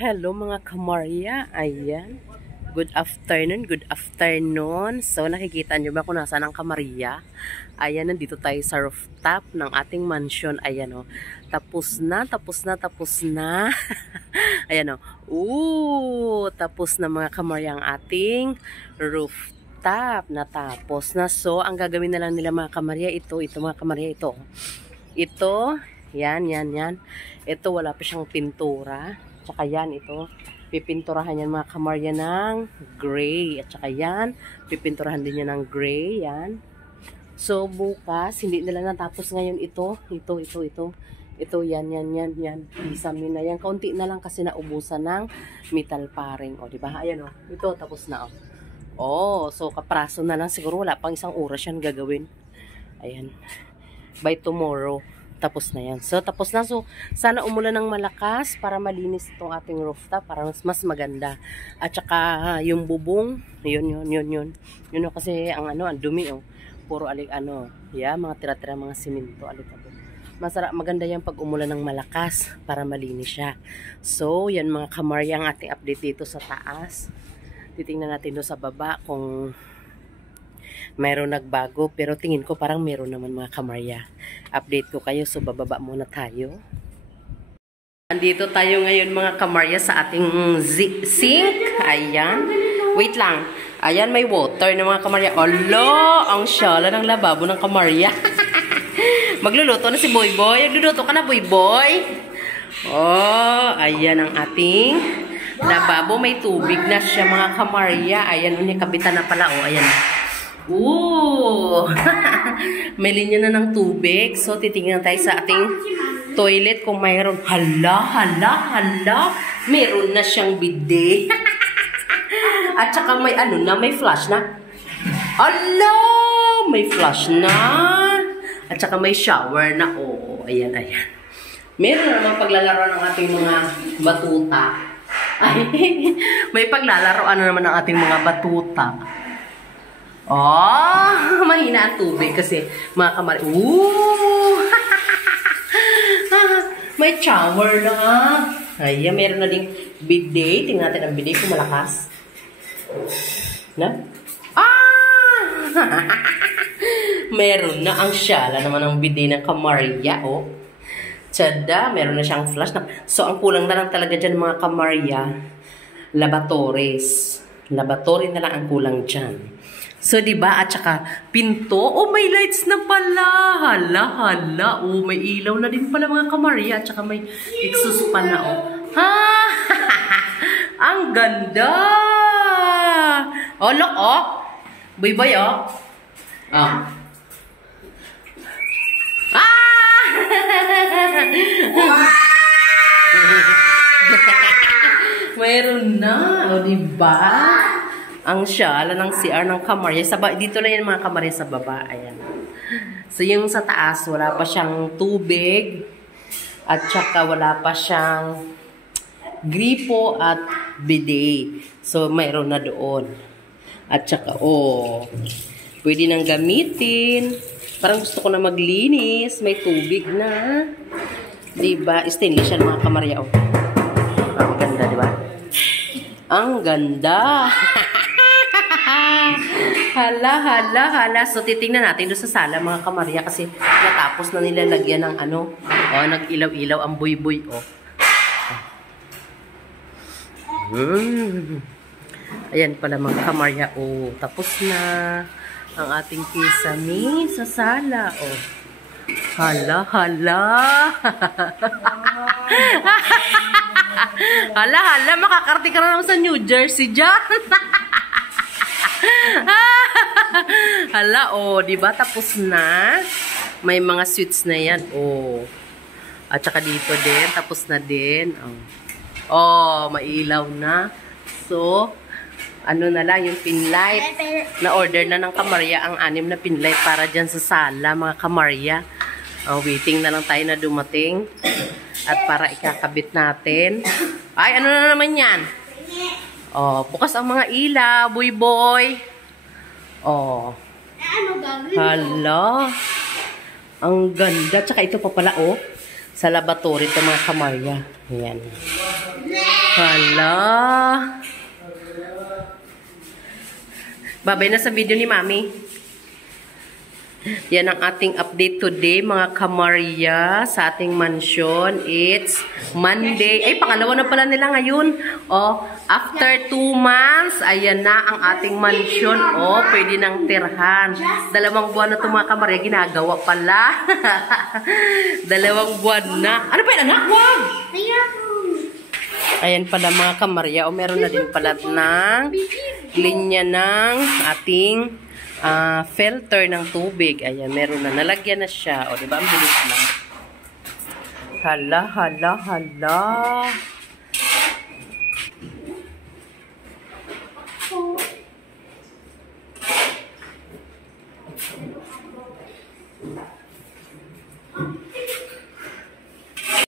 Hello mga kamarya, ayan. Good afternoon, good afternoon. So nakikita nyo ba kung nasaan ang kamarya? Ayan, nandito tayo sa rooftop ng ating mansion. Ayan o, tapos na, tapos na, tapos na. Ayan o, tapos na mga kamarya ang ating rooftop. Natapos na. So ang gagawin na lang nila mga kamarya, ito mga kamarya, ito. Ito, yan. Ito wala pa siyang pintura. Tsaka yan, ito. Pipinturahan yan mga kamarya ng gray. At tsaka yan, pipinturahan din yan ng gray. Yan. So, bukas, hindi nila natapos ngayon ito. Ito, yan. Isamin na yan. Kaunti na lang kasi naubusan ng metal paring. O, diba? Ayan o. Ito, tapos na o. So, kapraso na lang. Siguro wala pang isang oras yan gagawin. Ayan. By tomorrow. Tapos na yan. So, tapos na. So, sana umulan ng malakas para malinis itong ating rooftop. Para mas maganda. At saka, yung bubong, yun. Yun kasi, ang dumi, oh. Puro yeah, mga tira-tira, mga simento, Masarap, maganda yan pag umulan ng malakas para malinis siya. So, yan mga kamarya ang ating update dito sa taas. Titingnan natin doon sa baba kung mayroon nagbago, pero tingin ko parang meron naman mga kamarya. Update ko kayo, so bababa muna tayo. Andito tayo ngayon mga kamarya sa ating sink. Ayan. Wait lang. Ayan, may water na mga kamarya. Alo, ang syala ng lababo ng kamarya. Magluluto na si Boy Boy. Magluluto ka na, Boy Boy. Oh, ayan ang ating lababo. May tubig na siya mga kamarya. Ayan, kabitan na pala. Oh, ayan. May linya na ng tubig. So, titingnan tayo sa ating toilet kung mayroon. Hala. Meron na siyang bidet. At saka may may flush na. Hala! May flush na. At saka may shower na. Oh, ayan. Meron na naman paglalaro ng ating mga batuta. Ay, may paglalaroan na naman ng ating mga batuta. Oh, mahina ang tubig kasi mga kamari. May shower na. Ayan, meron na ding bidet. Tingnan natin ang bidet kung malakas. Na? Meron na ang syala naman ang bidet ng kamarya. Oh. Tsada, meron na siyang flash. So, ang kulang na lang talaga dyan mga kamarya, lavatories. Lavatory na lang ang kulang dyan. So, diba? At saka, pinto. Oh, may lights na pala. Hala. Oh, may ilaw na din pala mga kamarya. At saka may exhaust pa na. Oh. Ang ganda. Oh, look, oh. Boy, oh. Mayroon na. O, diba? Ang syala ng CR ng kamarya. Dito na yan mga kamarya sa baba. Ayan. So, yung sa taas, wala pa siyang tubig. At saka wala pa siyang gripo at bidet. So, mayroon na doon. At saka, pwede nang gamitin. Parang gusto ko na maglinis. May tubig na. Diba? Stainless yan mga kamarya. Oh. Ang ganda, diba? Ang ganda. Hala. So, titingnan natin doon sa sala mga kamarya kasi natapos na nila lagyan ng nag-ilaw-ilaw ang boy-boy. Ayan pala mga kamarya. Tapos na ang ating kisame sa sala. Hala. Hala, makakarte ka na naman sa New Jersey dyan. Hala, diba? Tapos na. May mga switches na yan. At saka dito din. Tapos na din. Mailaw na. So, na lang yung pin light. Na-order na ng kamarya ang 6 na pin light para dyan sa sala, mga kamarya. Waiting na lang tayo na dumating. At para ikakabit natin. Ay, ano na naman yan? Bukas ang mga ilaw, boy. Hala. Ang ganda. Tsaka ito pa pala, sa laboratory ito mga kamarya. Ayan. Hala. Babay na sa video ni Mami. Yan ang ating update today, mga Kamaria, sa ating mansion. It's Monday. Ay, pangalawa na pala nila ngayon. Oh, after 2 months, ayan na ang ating mansion. Oh, pwede nang tirhan. 2 buwan na ito, mga Kamaria, ginagawa pala. 2 buwan na. Ano pa yun, anak? Wag! Ayan pala, mga Kamaria. O, meron na din pala ng linya ng ating filter ng tubig. Ayan, meron na. Nalagyan na siya. O, diba? Ang bilis na. Hala, hala, hala.